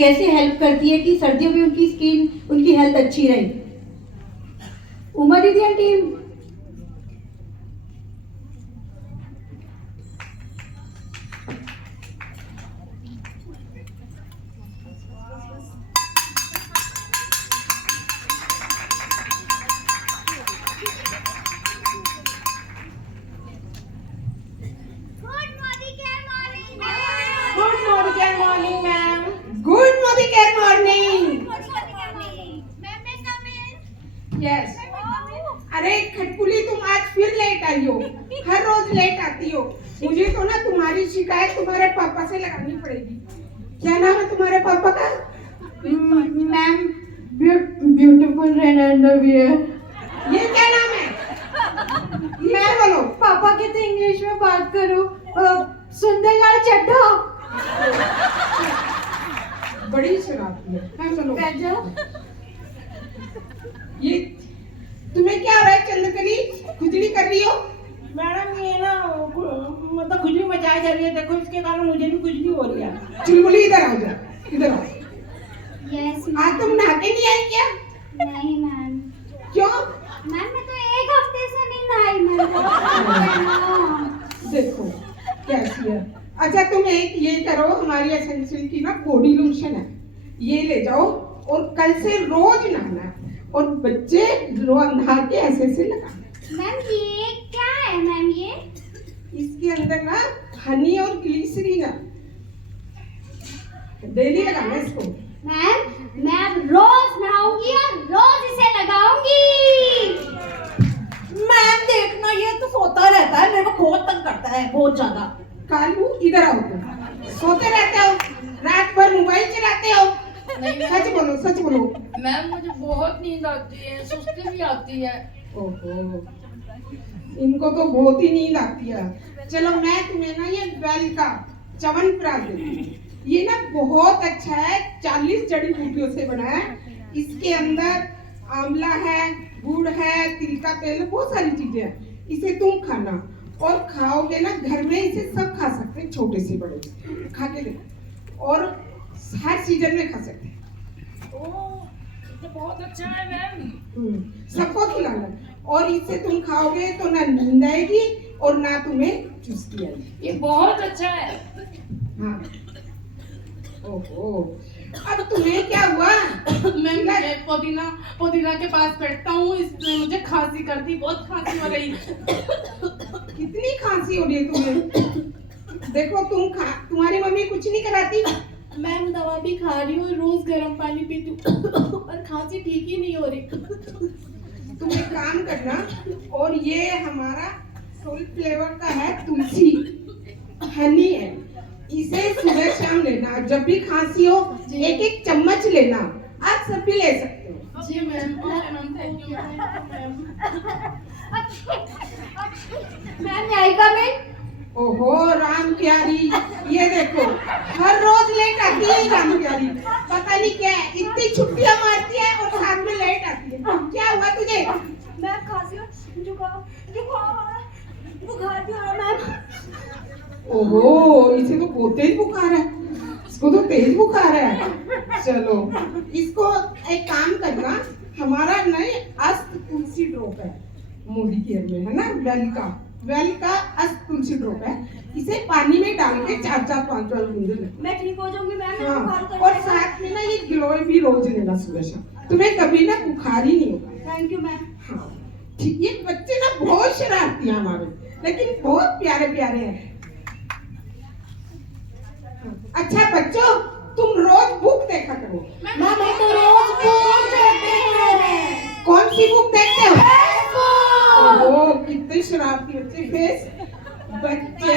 कैसे हेल्प करती है कि सर्दियों में उनकी स्किन, उनकी हेल्थ अच्छी रहे। उमा दीदी and team. Good morning care morning. Yes. अरे खटपुली, तुम आज फिर लेट आई हो। हर रोज लेट आती हो। मुझे तो ना तुम्हारी शिकायत तुम्हारे पापा से लगानी पड़ेगी। क्या नाम है तुम्हारे पापा का? मैम ब्यूटीफुल रेनांडो वियर। ये क्या नाम है? मैं बोलो। पापा कहते इंग्लिश में बात करो। सुंदरलाल चड्ढा। बड़ी शरारती है। हाँ चलो। बैठ जाओ। ये तुम्हें क्या हो रहा है चंद्रकली? खुजली कर रही हो? मैडम ये ना मतलब खुजली मचाई जा रही है, देखो इसके कारण मुझे भी खुजली हो रही है। चुलबुली इधर आओ, इधर आओ। यस आज तुम नहा के नहीं आई क्या? नहीं मैम। क्यों? मैम मैं तो एक हफ्ते से नहीं नहाई मैम। देखो कैसी है। अच्छा तुम एक ये करो, हमारी एसेंशियल की ना बॉडी लोशन है, ये ले जाओ और कल से रोज नहाना और बच्चे नहा के ऐसे लगाना। मैम ये क्या है मैम? ये इसके अंदर ना हनी और ग्लिसरीन है, डेली लगाना इसको। मैम मैं अब रोज नहाऊंगी और रोज इसे लगाऊंगी। मैम देखना, ये तो सोता रहता है, मेरे को बहुत तंग करता है, बहुत ज्यादा। कालू इधर आओ, तुम सोते रहते हो, रात भर मोबाइल चलाते हो। सच बोलो, सच बोलो। मैम मुझे बहुत नींद आती है, सुस्ती भी आती है। ओहो, इनको तो बहुत ही नींद आती है। चलो मैं तुम्हें ना ये वेल का च्यवनप्राश देती हूँ। ये ना बहुत अच्छा है, 40 जड़ी बूटियों से बना है। इसके अंदर आंवला है, गुड़ है, तिल का तेल, बहुत सारी चीजें हैं। इसे तुम खाना और खाओगे ना, घर में इसे सब खा सकते हैं, छोटे से बड़े, खा के देखो, और हर सीजन में खा सकते हैं। ओह, ये तो बहुत अच्छा है मैम। सबको खिलाना, और इससे तुम खाओगे तो ना नींद आएगी और ना तुम्हें चुस्ती आएगी। ये बहुत अच्छा है। हाँ। ओहो, अब तुम्हें क्या हुआ? मैं पुदीना के पास बैठता हूँ, इसमें मुझे खांसी करती, बहुत खांसी हो रही। कितनी खांसी हो रही है तुम्हें? देखो तुम्हारी मम्मी कुछ नहीं कराती? मैम दवा भी खा रही हूँ, रोज गर्म पानी पीती हूँ पर खांसी ठीक ही नहीं हो रही। तुम एक काम करना, और ये हमारा सोल फ्लेवर का है, तुलसी हनी है, इसे सुबह शाम लेना। जब भी खांसी हो एक एक चम्मच लेना। आप सब भी ले सकते हो। जी ma'am, okay ma'am, thank you ma'am. Ma'am I come in. ओहो राम प्यारी, ये देखो हर रोज लेट आती है राम प्यारी, पता नहीं क्या है, इतनी छुट्टियां मारती है और साथ में लेट आती है। क्या हुआ तुझे? मैम खांसी और जुकाम बुखार भी हो रहा मैम। ओहो, इसे तो बहुत तेज बुखार है, इसको तो तेज बुखार है। चलो इसको एक काम करना, हमारा नए अस्त तुलसी ड्रॉप है मोदी केयर में, है ना, वेल का अस्त तुलसी ड्रॉप है। इसे पानी में डाल के 4-4 5-5 बूंदे लेना। मैं ठीक हो जाऊंगी मैम। हाँ, और साथ में ना ये गिलोय भी रोज लेना सुबह शाम, तुम्हें कभी ना बुखार ही नहीं होगा। Thank you ma'am. हाँ ठीक। ये बच्चे ना बहुत शरारती हैं हमारे, लेकिन बहुत प्यारे प्यारे हैं। अच्छा बच्चों, तुम रोज बुक देखा करो। मैम हम तो रोज बुक देखते हैं। कौन सी बुक देखते हो? ओह कितने शरारती बच्चे। बच्चे